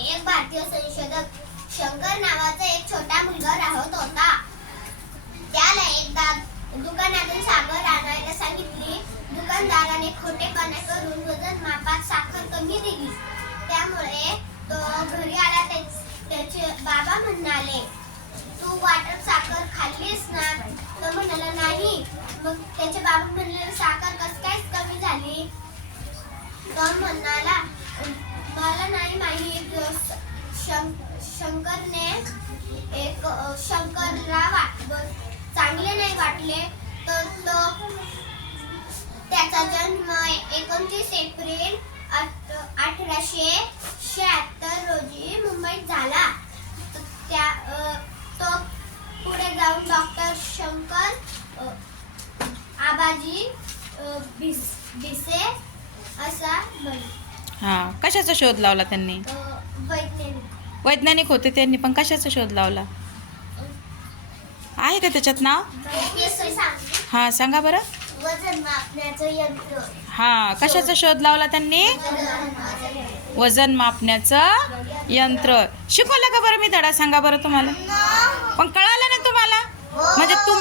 एक भारतीय संशोधक शंकर नावाचा एक छोटा मुलगा राहत होता. त्याला एकदा दुकानातून साखर आणायला सांगितली. दुकानदाराने खोटेपणा करून वजन मापात साखर कमी दिली. त्यामुळे तो घरी आला. त्याचे बाबा म्हणाले, तू वाटप साखर खाल्लीस ना? तो म्हणाला, नाही. मग त्याचे बाबा म्हणाले, साखर कसं काय कमी झाली? तो म्हणाला, मला नाही माहित. शंकरला चांगले नाही वाटले. तर तो त्याचा जन्म 29 एप्रिल 1876 रोजी मुंबईत झाला. तो पुढे जाऊन डॉक्टर शंकर आबाजी भिसे असा बनला. हां, कशाचा शोध लावला त्यांनी? वैज्ञानिक होते त्यांनी, पण कशाचा शोध लावला आहे का त्याच्यात नाव? हां, सांगा बरं. वजन मापण्याचं यंत्र. हां, कशाचा शोध लावला त्यांनी? वजन मापण्याचं यंत्र. शिकवलं का बरं मी धडा? सांगा बरं तुम्हाला. पण कळालं ना तुम्हाला? म्हणजे तुम्ही